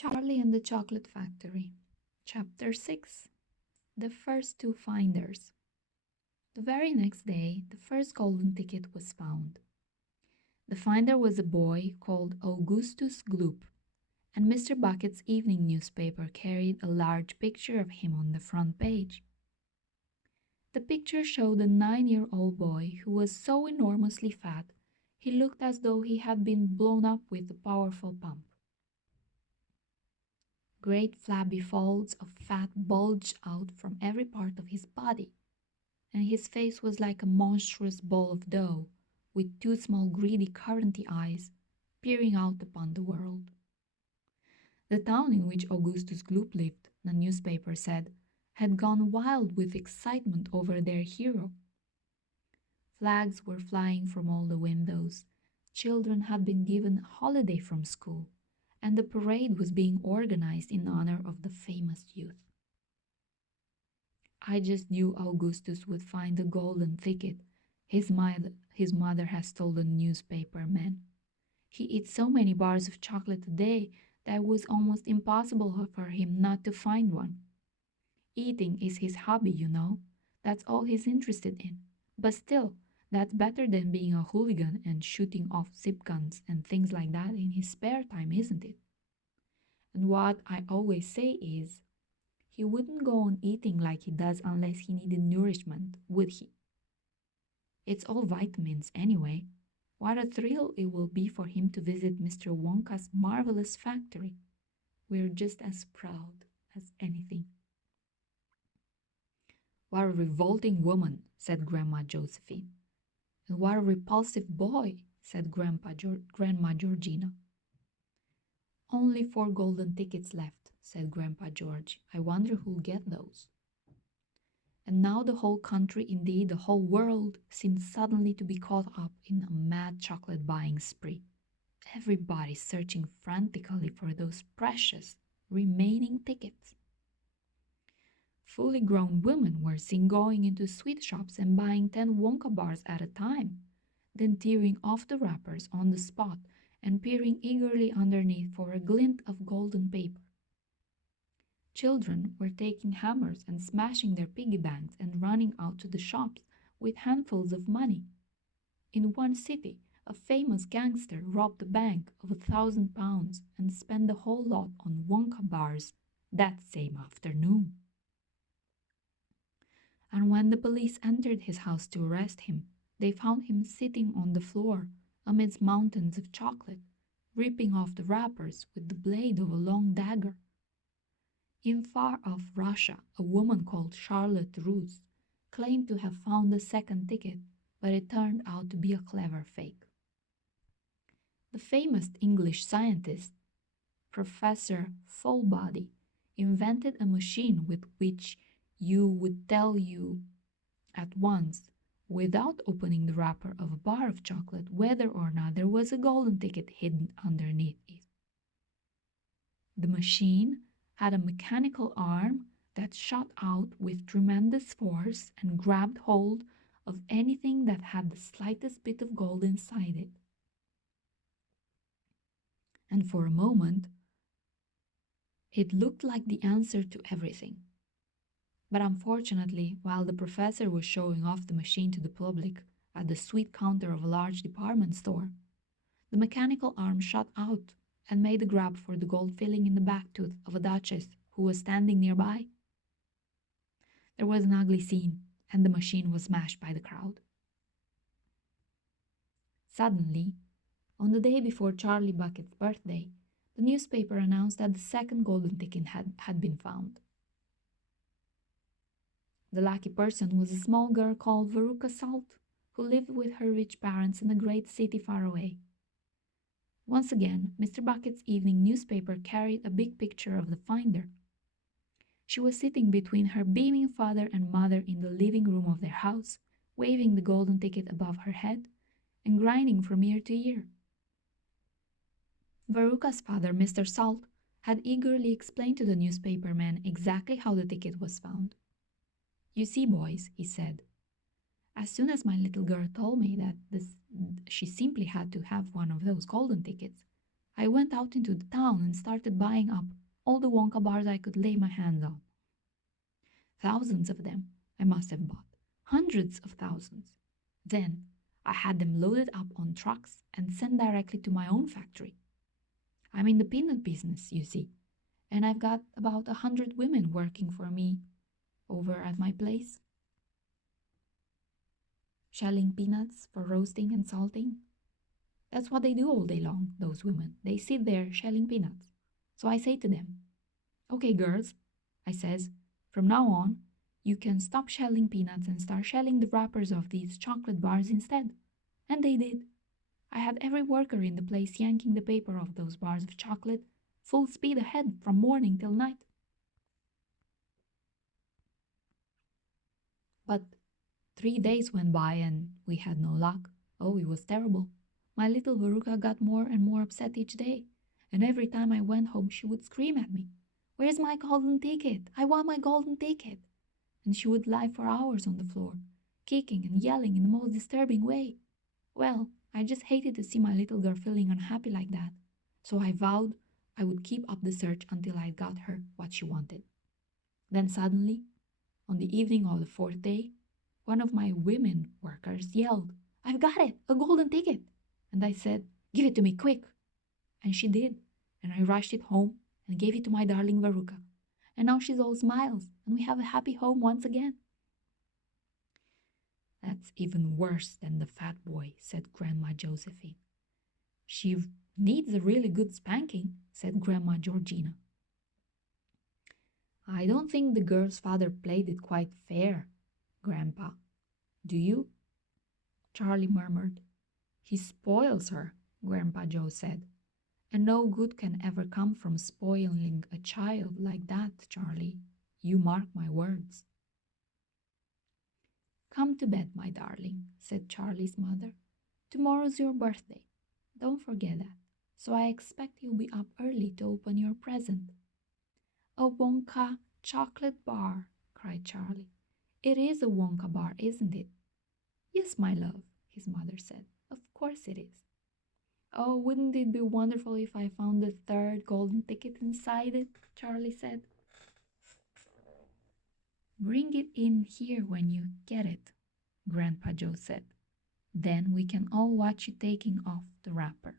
Charlie and the Chocolate Factory. Chapter 6. The First Two Finders. The very next day, the first golden ticket was found. The finder was a boy called Augustus Gloop, and Mr. Bucket's evening newspaper carried a large picture of him on the front page. The picture showed a 9-year-old boy who was so enormously fat he looked as though he had been blown up with a powerful pump. Great flabby folds of fat bulged out from every part of his body, and his face was like a monstrous ball of dough, with two small greedy curranty eyes peering out upon the world. The town in which Augustus Gloop lived, the newspaper said, had gone wild with excitement over their hero. Flags were flying from all the windows, children had been given a holiday from school, and the parade was being organized in honor of the famous youth. I just knew Augustus would find the golden ticket. His mother has told the newspaper man. He eats so many bars of chocolate a day that it was almost impossible for him not to find one. Eating is his hobby, you know. That's all he's interested in. But still, that's better than being a hooligan and shooting off zip guns and things like that in his spare time, isn't it? And what I always say is, he wouldn't go on eating like he does unless he needed nourishment, would he? It's all vitamins anyway. What a thrill it will be for him to visit Mr. Wonka's marvelous factory. We're just as proud as anything. What a revolting woman, said Grandma Josephine. And what a repulsive boy, said Grandma Georgina. Only 4 golden tickets left, said Grandpa George. I wonder who'll get those. And now the whole country, indeed the whole world, seemed suddenly to be caught up in a mad chocolate buying spree. Everybody searching frantically for those precious remaining tickets. Fully grown women were seen going into sweet shops and buying 10 Wonka bars at a time, then tearing off the wrappers on the spot and peering eagerly underneath for a glint of golden paper. Children were taking hammers and smashing their piggy banks and running out to the shops with handfuls of money. In one city, a famous gangster robbed a bank of £1,000 and spent the whole lot on Wonka bars that same afternoon. And when the police entered his house to arrest him, they found him sitting on the floor amidst mountains of chocolate, ripping off the wrappers with the blade of a long dagger. In far-off Russia, a woman called Charlotte Roos claimed to have found the second ticket, but it turned out to be a clever fake. The famous English scientist, Professor Fullbody, invented a machine with which you would tell you at once, without opening the wrapper of a bar of chocolate, whether or not there was a golden ticket hidden underneath it. The machine had a mechanical arm that shot out with tremendous force and grabbed hold of anything that had the slightest bit of gold inside it. And for a moment, it looked like the answer to everything. But unfortunately, while the professor was showing off the machine to the public at the sweet counter of a large department store, the mechanical arm shot out and made a grab for the gold filling in the back tooth of a duchess who was standing nearby. There was an ugly scene, and the machine was smashed by the crowd. Suddenly, on the day before Charlie Bucket's birthday, the newspaper announced that the second golden ticket had been found. The lucky person was a small girl called Veruca Salt, who lived with her rich parents in a great city far away. Once again, Mr. Bucket's evening newspaper carried a big picture of the finder. She was sitting between her beaming father and mother in the living room of their house, waving the golden ticket above her head and grinning from ear to ear. Veruca's father, Mr. Salt, had eagerly explained to the newspaper man exactly how the ticket was found. You see, boys, he said, as soon as my little girl told me that she simply had to have one of those golden tickets, I went out into the town and started buying up all the Wonka bars I could lay my hands on. Thousands of them I must have bought, hundreds of thousands. Then I had them loaded up on trucks and sent directly to my own factory. I'm in the peanut business, you see, and I've got about 100 women working for me over at my place, shelling peanuts for roasting and salting. That's what they do all day long, those women. They sit there shelling peanuts. So I say to them, "Okay, girls," I says, "from now on, you can stop shelling peanuts and start shelling the wrappers of these chocolate bars instead." And they did. I had every worker in the place yanking the paper off those bars of chocolate, full speed ahead from morning till night. But 3 days went by and we had no luck. Oh, it was terrible. My little Veruca got more and more upset each day, and every time I went home she would scream at me, "Where's my golden ticket? I want my golden ticket!" And she would lie for hours on the floor, kicking and yelling in the most disturbing way. Well, I just hated to see my little girl feeling unhappy like that, so I vowed I would keep up the search until I got her what she wanted. Then suddenly, on the evening of the fourth day, one of my women workers yelled, "I've got it, a golden ticket!" And I said, "Give it to me, quick!" And she did, and I rushed it home and gave it to my darling Veruca. And now she's all smiles, and we have a happy home once again. "That's even worse than the fat boy," said Grandma Josephine. "She needs a really good spanking," said Grandma Georgina. "I don't think the girl's father played it quite fair, Grandpa. Do you?" Charlie murmured. "He spoils her," Grandpa Joe said. "And no good can ever come from spoiling a child like that, Charlie. You mark my words." "Come to bed, my darling," said Charlie's mother. "Tomorrow's your birthday. Don't forget that. So I expect you'll be up early to open your present." "A Wonka chocolate bar," cried Charlie. "It is a Wonka bar, isn't it?" "Yes, my love," his mother said. "Of course it is." "Oh, wouldn't it be wonderful if I found the third golden ticket inside it?" Charlie said. "Bring it in here when you get it," Grandpa Joe said. "Then we can all watch you taking off the wrapper."